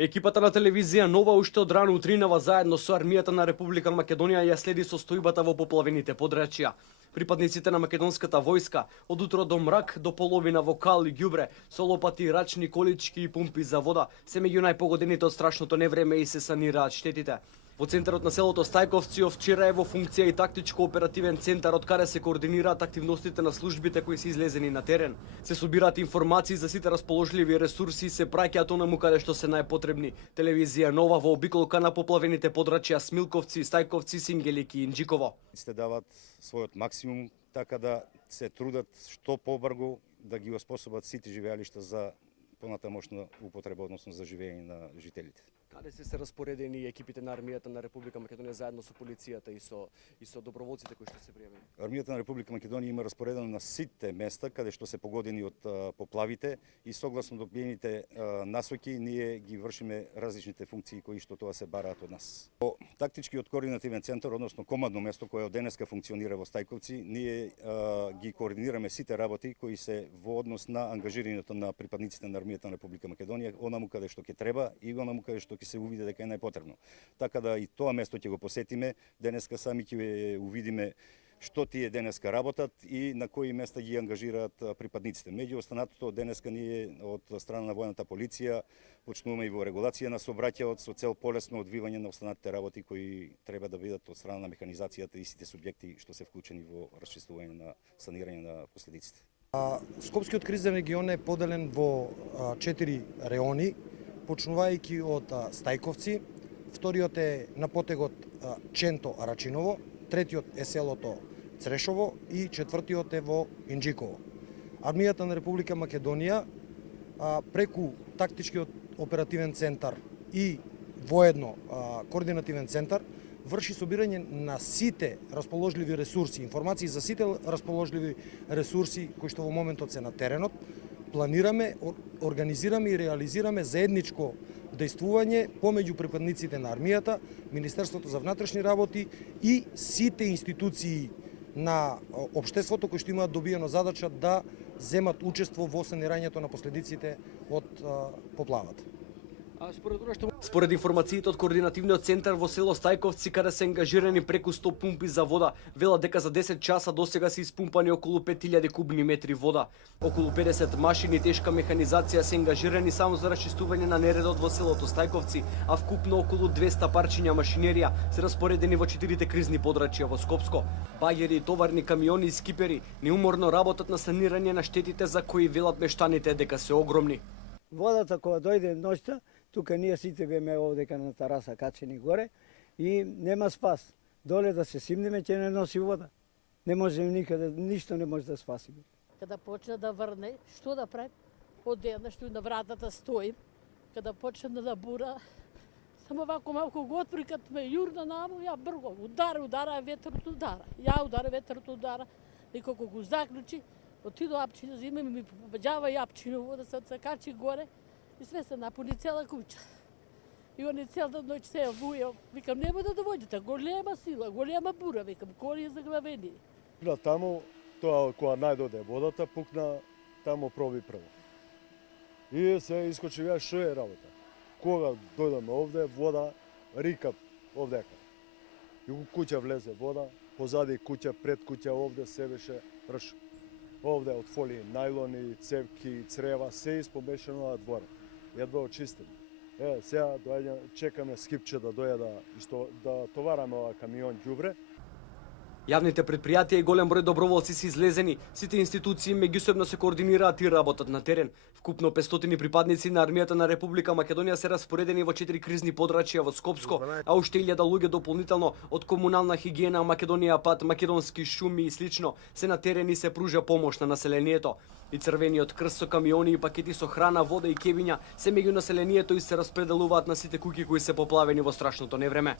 Екипата на телевизија Нова уште од рано утринава заедно со армијата на Република Македонија ја следи состојбата во поплавените подрачја. Припадниците на македонската војска од утро до мрак до половина во кал и ѓубре со лопати, рачни колички и пумпи за вода се меѓу најпогодените од страшното невреме и се санираат штетите. Во центарот на селото Стајковци вчера е во функција и тактичко оперативен центар од каде се координираат активностите на службите кои се излезени на терен. Се собираат информации за сите расположливи ресурси и се праќаат онаму каде што се најпотребни. Телевизија Нова во обиколка на поплавените подрачја Смилковци, Стајковци, Сингелики и Инџиково. Сте дават својот максимум така да се трудат што побрзо да ги оспособат сите живеалишта за понатамошна употреба, односно за живење на жителите. Каде се распоредени екипите на армијата на Република Македонија заедно со полицијата и со доброволците кои што се пријавени? Армијата на Република Македонија има распоредено на сите места каде што се погодени од поплавите и согласно добиените насоки ние ги вршиме различните функции кои што тоа се бараат од нас. По тактичкиот координативен центар, односно командно место кое од денеска функционира во Стајковци, ние ги координираме сите работи кои се во однос на ангажирањето на припадниците на армијата на Република Македонија, онаму каде што ќе треба и онаму каде што ќе се увиде дека е најпотребно. Така да и тоа место ќе го посетиме, денеска сами ќе увидиме што тие денеска работат и на кои места ги ангажираат припадниците. Меѓу останатото денеска ние од страна на војната полиција почнуваме и во регулација на сообраќајот со цел полесно одвивање на останатите работи кои треба да бидат од страна на механизацијата и сите субјекти што се вклучени во расчистување на санирање на последиците. Скопскиот кризен регион е поделен во 4 реони, почнувајќи од Стајковци, вториот е на потегот Ченто Арачиново, третиот е селото Црешово и четвртиот е во Инџиково. Армијата на Република Македонија преку тактичкиот оперативен центар и воедно координативен центар врши собирање на сите расположливи ресурси, информации за сите расположливи ресурси кои што во моментот се на теренот. Планираме, организираме и реализираме заедничко дејствување помеѓу припадниците на армијата, Министерството за внатрешни работи и сите институции на општеството кои што имаат добиено задача да земат учество во санирањето на последиците од поплавата. Според информациите од координативниот центар во село Стајковци, каде се ангажирани преку 100 пумпи за вода, велат дека за 10 часа досега се испумпани околу 5000 кубни метри вода. Околу 50 машини и тешка механизација се ангажирани само за расчистување на нередот во селото Стајковци, а вкупно околу 200 парчиња машинерија се распоредени во 4 кризни подрачја во Скопско. Багери, товарни камиони и скипери неуморно работат на санирање на штетите за кои велат мештаните дека се огромни. Водата кога дојде ноќта, тука ние сите беме овдека на тараса качени горе и нема спас. Доле да се симнеме ќе не носи вода. Не може никаде, ништо не може да спасиме. Када почна да врне, што да правим? Одеднаш на вратата стоим, када почна да бура, само вако малку го отвори, кад ме јурна намо, ја брго, удара, ветрот удара. Ја удара, ветрот удара, некако го заклучи, отидо апчина, зиме ми побаѓава јапчино вода, се качи горе и све се напуни цела куќа. И они целата ноќ се вуја, викам, нема да довоѓате, голема сила, голема бура, викам, коли е заглавени. На таму, тоа кога најдоде водата, пукна, таму проби прво. И се искочи, ја што е работа. Кога дојдаме овде, вода, рика овдека. И у куќа влезе вода, позади куќа, пред куќа, овде се беше рш. Овде од фолии, најлони, цевки, црева, се испомешано на двора. Едва очистено. Сега чекаме скипче да дојде да товараме ова камион ѓубре. Јавните предпријатија и голем број доброволци се излезени, сите институции меѓусебно се координираат и работат на терен. Вкупно 500 припадници на армијата на Република Македонија се распоредени во 4 кризни подрачја во Скопско, а уште 1000 луѓе дополнително од комунална хигиена, Македонија пат, македонски шуми и слично се на терен и се пружа помош на населението. И Црвениот крст со камиони и пакети со храна, вода и кевиња се меѓу населението и се распределуваат на сите куќи кои се поплавени во страшното невреме.